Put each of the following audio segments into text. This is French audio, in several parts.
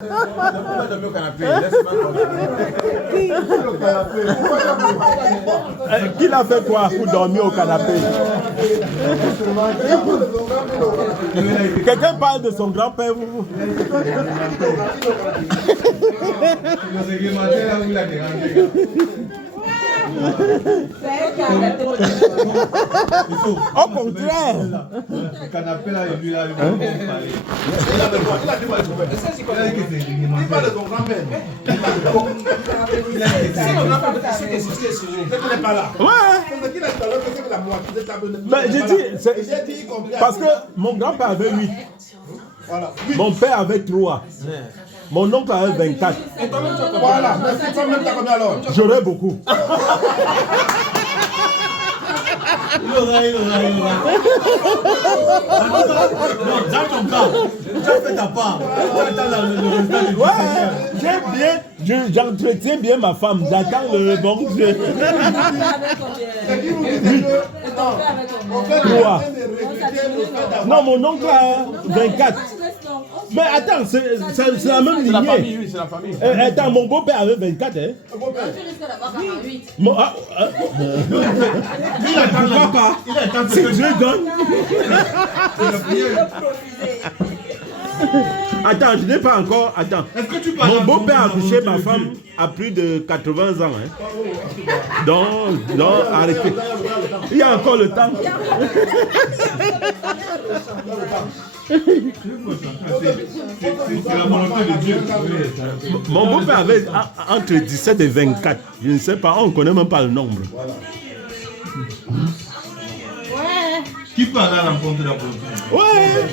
Pourquoi dormir au canapé? Laisse-moi dormir. Qui l'a fait quoi pour dormir au canapé? Quelqu'un parle de son grand-père. Au contraire. Le canapé là, lui là, il va parler. Il parle de ton grand-père. C'est pas là. Ouais. Ben, j'ai dit, parce que mon grand-père avait 8. Voilà. Mon père avait 3. Mon oncle avait 24. Voilà. Merci. Toi-même, t'as combien alors? J'aurais beaucoup. Il aura. Non, dans ton cas, tu as fait ta part. Ouais, j'entretiens bien ma femme. J'attends le bon Dieu. Trois. Non, mon oncle a 24. Mais attends, c'est la même lignée. C'est la famille, oui, c'est la famille. Attends, mon beau-père avait 24, hein? Tu risques d'avoir 48. Il attend pas. Si Dieu donne. Attends, je n'ai pas encore. Attends. Mon beau-père a couché ma femme à plus de 80 ans. Hein. Donc, arrêtez. Il y a encore le temps. C'est la volonté de Dieu. Mon beau-père avait entre 17 et 24. Je ne sais pas, on ne connaît même pas le nombre. Qui peut aller à l'encontre de la volonté? Ouais.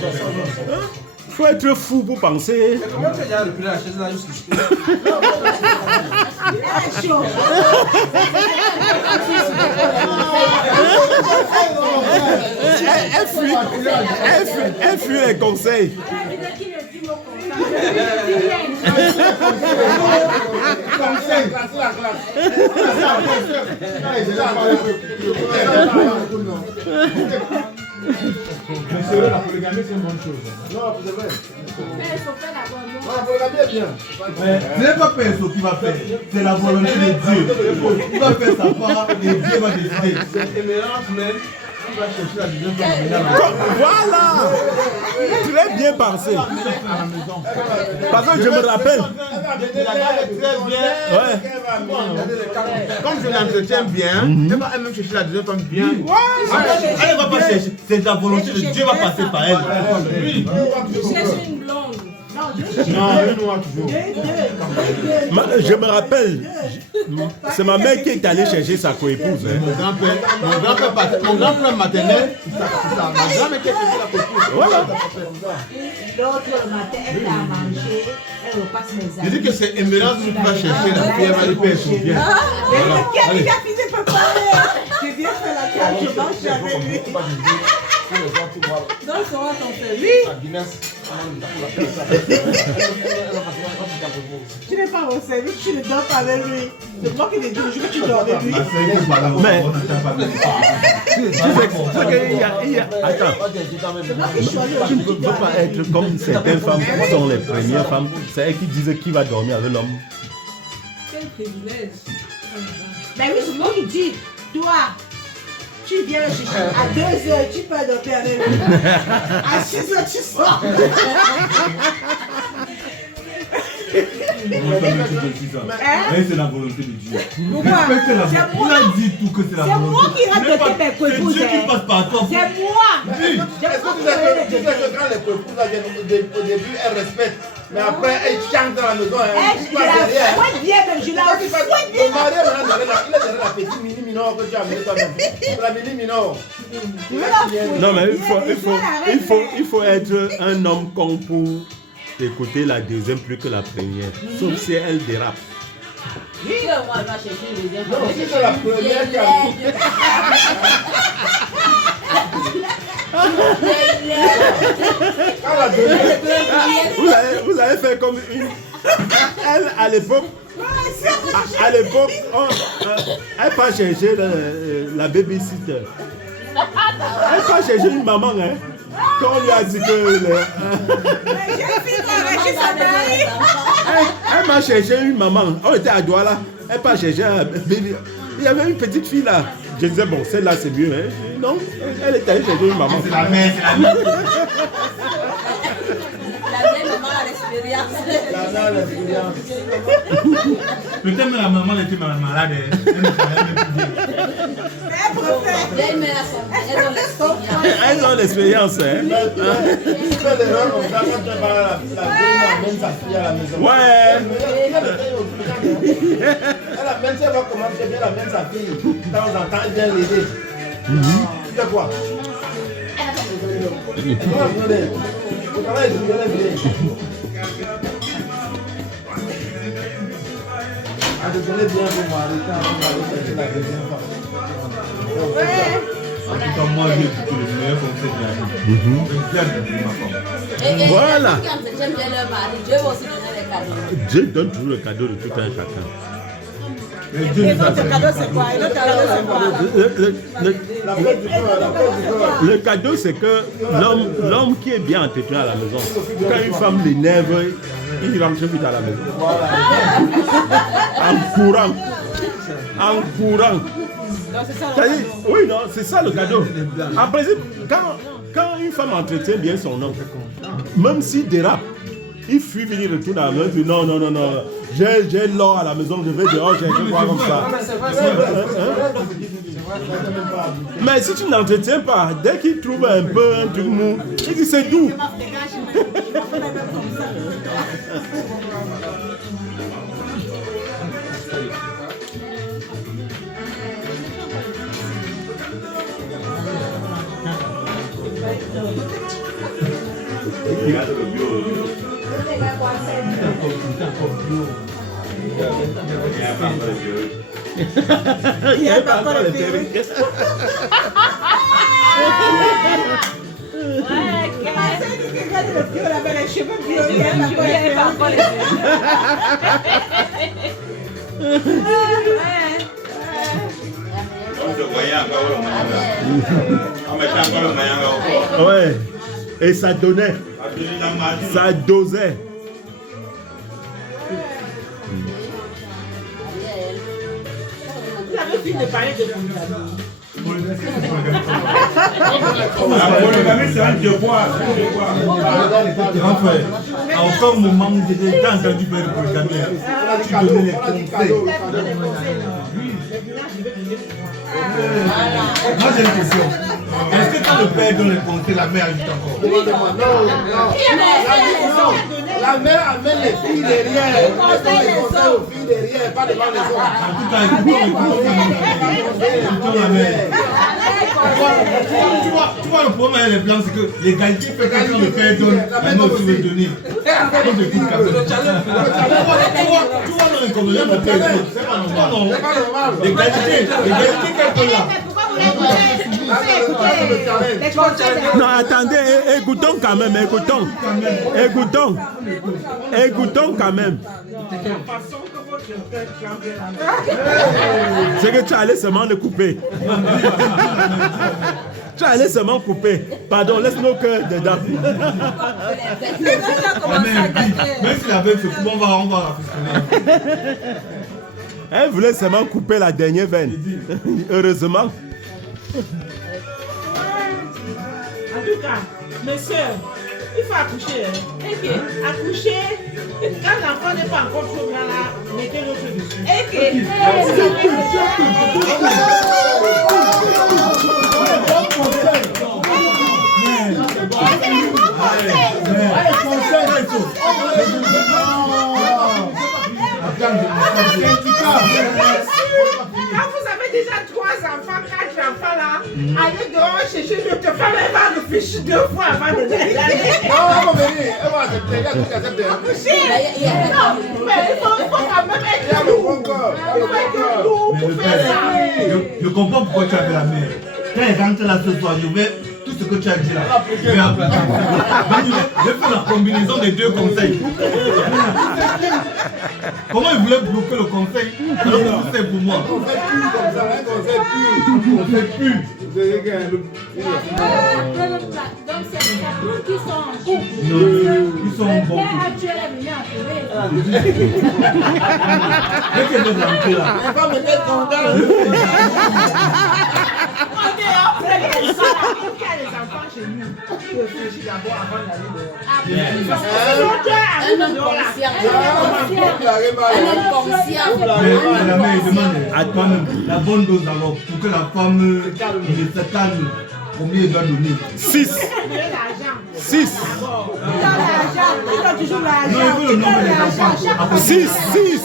Il faut être fou pour penser. Comment tu as déjà repris la chaise là jusqu'ici? Elle fuit les conseils. Mais c'est vrai, la polygamie c'est une bonne chose. Non, c'est vrai. Mais il faut faire la bonne. Non, la polygamie est bien. Ce n'est pas personne qui va faire, c'est la volonté de Dieu. Il va faire sa part et Dieu va décider. C'est émergence même qui va chercher la deuxième femme. Voilà. Très bien pensé. Parce que je me rappelle. Ouais. Comme je l'entretiens bien, elle va elle-même chercher la deuxième femme bien. Elle ne va pas chercher, c'est la volonté de Dieu va passer par elle. Oui. Cherche une blonde. Non, une noire toujours. Je me rappelle. C'est ma mère qui est allée chercher sa coépouse. Hein. Mon grand-père maternel, ma grand-mère qui a cherché la coépouse. Voilà. L'autre, le matin, elle a mangé, elle repasse mes Je dis que c'est Émeraude qui va chercher la fille, elle va lui payer son bien. Qui a fini de préparer? Je viens faire la carte, je mange avec lui. Donc, ça va ton frère. Tu n'es pas mon service, tu ne dors pas avec lui. C'est moi qui te dis le jour que tu dors avec lui. Mais attends, tu ne peux pas être comme certaines femmes qui sont les premières femmes. C'est elles qui disent qui va dormir avec l'homme. Quel privilège. Ben oui, c'est moi qui dis, toi, tu viens le chercher à 2h, tu peux dormir avec lui. À 6h, tu sors. Mais c'est la volonté de Dieu. Pourquoi? Respecte la volonté. C'est moi. Il a dit tout que c'est la C'est volonté. moi qui rentre C'est pas- tes coépouses, C'est Dieu qui hein. passe par toi. C'est moi. Est-ce que tu sais que quand les couples là viennent au début, elles respectent. Mais après, elles chantent dans la maison. Je la fouette bien, mais je la fouette Le bien. mari, maintenant, il est derrière la petite mini minor que tu as amenée toi-même. La mini minor. Non, mais il faut être un homme con pour écouter la deuxième plus que la première. Sauf si elle dérape. Moi, elle va chercher une deuxième Non, femme. si c'est la première qui a quand la deuxième. Vous avez fait comme une. Elle, à l'époque, elle va chercher la babysitter. Elle va chercher une maman, hein. Quand on lui a dit que... Elle m'a cherché une maman. On était à Douala. Elle m'a cherché un bébé. Il y avait une petite fille là. Je disais, bon, celle-là c'est mieux. Hein. Non, elle était allée chercher une maman. C'est la mère, c'est la mère. La vieille maman a l'expérience. Peut-être que la maman était malade. Elle ne savait même plus dire. Elles ont l'expérience. Hein. Tu fais l'erreur comme ça quand tu vas la vieille amène sa fille à la maison. Ouais. Elle amène, elle va commencer, elle amène sa fille. De temps en temps, elle vient l'aider. Tu fais quoi? Désolé bien pour m'arrêter avant d'aller chercher la deuxième fois. En tout cas, moi, je suis le meilleur conseil de la vie. Je viens de ma femme. Voilà. J'aime bien leur mari. Dieu va aussi donner les cadeaux. Dieu donne toujours le cadeau de tout un chacun. Et notre cadeau, c'est quoi? Et notre cadeau, c'est quoi? Le cadeau, c'est que l'homme qui est bien entretenu à la maison, quand une femme l'énerve, il rentre vite à la maison. En courant. En courant. Oui, non, c'est ça le cadeau. En principe, quand une femme entretient bien son homme, même s'il dérape, il fuit venir retourner à la maison, il dit non, j'ai l'or à la maison, je vais dehors, j'ai quelque chose comme ça. Mais si tu n'entretiens pas, dès qu'il trouve un peu un truc mou, il dit c'est doux. Il n'y a pas encore le perruque. Les cheveux bio, il n'y a pas encore les Ouais. Et ça donnait. Ça dosait. Vous avez fini de parler de La polygamie, c'est un devoir. Enfin, à aucun moment où j'étais entendu faire polygamie, tu donnais les conseils. Moi j'ai une question. Est-ce que quand le père donne les conseils, la mère ajoute encore? Non. La mère amène les filles derrière. Elle donne les conseils aux filles derrière, pas devant les hommes. En tout cas, écoutons la mère. Tu vois, le problème avec les blancs, c'est que l'égalité fait que quand le père donne, la mère aussi veut donner. Tu vois l'inconvénient du père donne. C'est pas normal. L'égalité quelque là. Non, attendez, écoutons quand même, écoutons quand même. C'est que tu allais seulement le couper. Tu allais seulement couper. Pardon, laisse nos cœurs dedans. Même si la veille se coupe, on va la fusionner. Elle voulait seulement couper la dernière veine. Heureusement. En tout cas, mes soeurs, il faut accoucher. Accoucher, quand l'enfant n'est pas encore trop grand là, mettez l'autre dessus. Quand vous avez déjà 3 enfants, 4 enfants là, allez dehors chercher une autre femme, elle va réfléchir 2 fois avant de venir. Non, elle va venir, elle va accepter, elle va accepter. Non, mais il faut quand même être lourd. Il faut être lourd pour faire ça. Je comprends pourquoi tu as fait la mère. Quand elle rentre là ce soir, je vais tout ce que tu as dit là. Je vais appliquer. Je fais la combinaison des 2 conseils. Comment il voulait bloquer le conseil alors que c'est pour moi? On fait plus comme ça, un conseil pur. Donc c'est les couples qui sont en couple. Non, ils sont Le bons. père actuel est venu appeler. Dès que les entrées là. On va me mettre condamné. Après comme ça, là, quand il y a les enfants chez nous, il réfléchit d'abord avant d'aller dehors. Sinon, tu as Un arrivé homme dehors là. conscient. Un Un homme conscient. Mais la mère demande à toi-même la bonne dose d'abord pour que la femme se calme. Combien il doit donner? 6. Donner l'argent. 6. Non, il veut le nombre des enfants. 6. 6.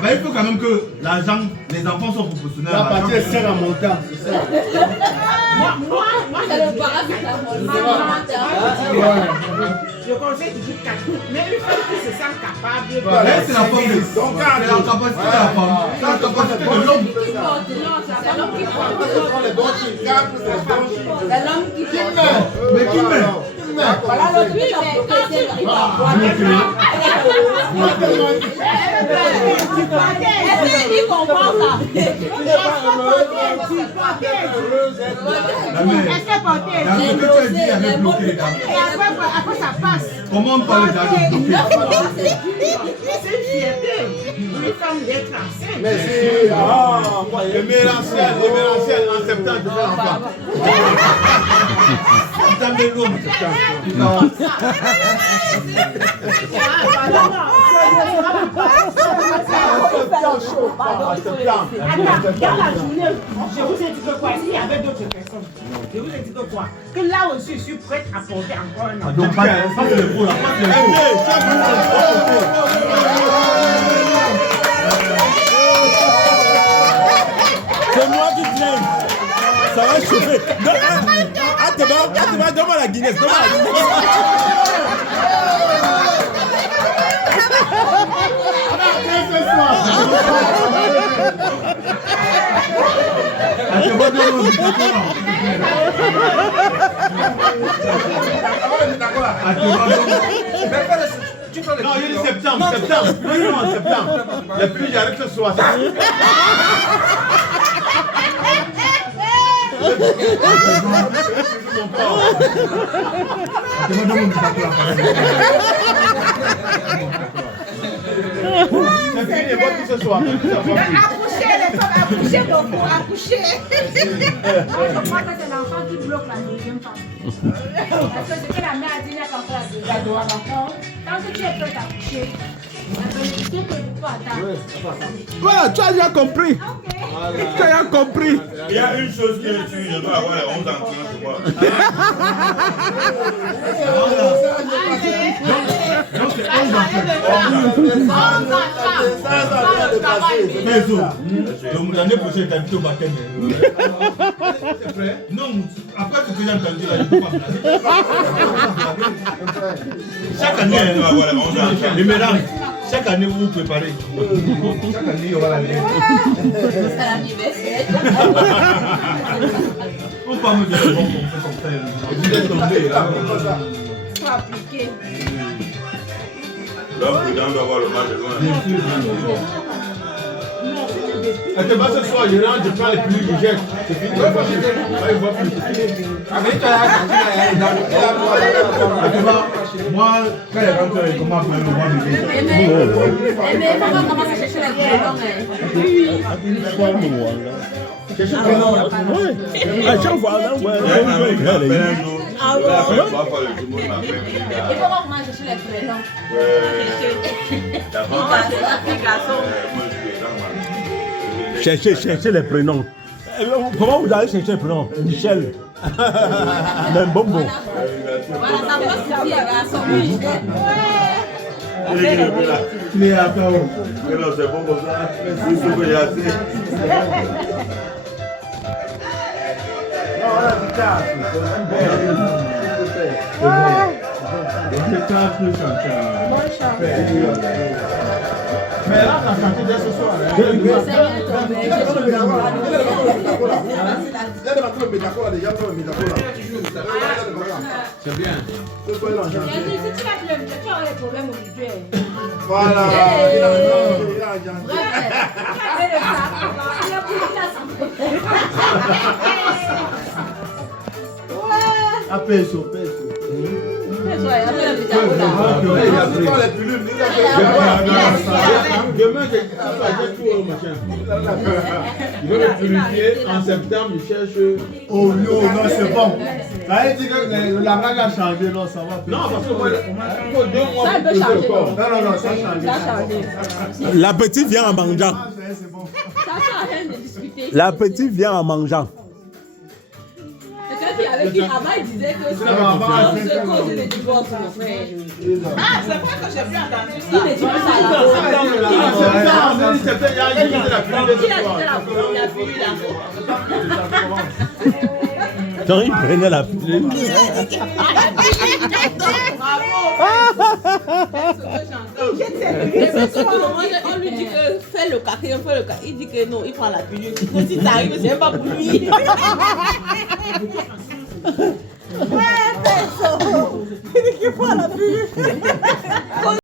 Bah, il faut quand même que l'argent, les enfants sont proportionnels La à l'argent. partie est serre à montant, c'est ça. Moi, C'est le paracetamol. je conseille toujours 4. Mais une femme qui se sent capable. Elle, c'est la forme de c'est la capacité de la femme. C'est la capacité de l'homme. Qui porte? Non, c'est l'homme qui porte. Ce sont les bons qui capent, c'est les bons qui... C'est l'homme qui porte. Mais qui met? Voilà l'autre qui porte. Il va boire. Qui comprend ça? La mère, dans ce que tu as dit avec bloquer les dames. Après ça passe. Comment on parle déjà de bloquer? C'est une fierté pour une femme d'être enceinte. Merci. Le mélanciel, en septembre, de faire enfant. Putain, mais l'homme, c'est ça. Attends, dans la journée, je vous ai dit que quoi? S'il y avait d'autres personnes, je vous ai dit que quoi? Que là aussi, je suis prête à porter encore un enfant. Donc, pas de l'épaule, pas de C'est moi qui traîne. Ça va chauffer. Attends, donne-moi la Guinness. Donne-moi la Guinness. Non, il dit septembre. Non, septembre. Le plus j'arrive ce soir. Ce soir. Accoucher, les femmes, accoucher beaucoup, accoucher. Moi, je crois que c'est l'enfant qui bloque la deuxième femme. Parce que ce que la mère a dit, il n'y a pas encore la deuxième femme. Tant que tu es prête à accoucher, la bénédiction que tu peux attendre. Voilà, tu as déjà compris. Tu as déjà compris. Il y a une chose que je dois avoir les 11 ans sur moi. Donc, c'est 11 ans. Donc, l'année prochaine, tu as invité au baptême. C'est vrai? Non, après ce que j'ai entendu là, je ne peux pas me blaguer. Chaque année, les mélanges. Chaque année, vous vous préparez. Chaque année, il y aura la lèvre. C'est l'anniversaire. On parle de bon comme ça. Vous êtes tombé là. Faut appliquer. L'homme prudent doit voir le mal de loin. Elle te bat ce soir, je rentre, je prends les plus, je jette. C'est fini. Il voit plus. Moi, quand il rentre, il commence à faire le mois de vie. Mais maman commence à chercher les prénoms. Cherchez le prénom. À chaque fois, là, ouais. Ah ouais. Il faut voir comment chercher les prénoms. Cherchez les prénoms. Comment vous allez chercher les prénoms? Michel. Même Bombo. Voilà, ça va suffire, garçon. Mais attends. Non, c'est bon comme ça. C'est ce que j'ai assez. Mais là, on a chanté dès ce soir. Si tu vas te lever, tu auras les problème aujourd'hui. Voilà. Hey. Il a Bref, avec le sac, il a pris la ouais. Ah, peso, peso. Demain, j'ai tout au machin. Il veut le purifier. En septembre, il cherche. Oh non, non, c'est bon. Ça veut dire que le langage a changé, non, ça va. Non, parce que moi, il faut 2 mois pour poser le corps. Non, non, non, ça a changé. La petite vient en mangeant. C'est bon. Ça sert à rien de discuter. La petite vient en mangeant. Quelqu'un avec qui avant il disait que c'est cause de divorce, mon frère. Ah, c'est vrai que j'ai bien entendu ça. Il ne dit pas ça là. Quand il prenait la pilule. On lui dit que fais le café, fais le café. Il dit que non, il prend la pilule. Si ça arrive, c'est pas pour lui. Ouais, fais ça. Il dit qu'il prend la pilule.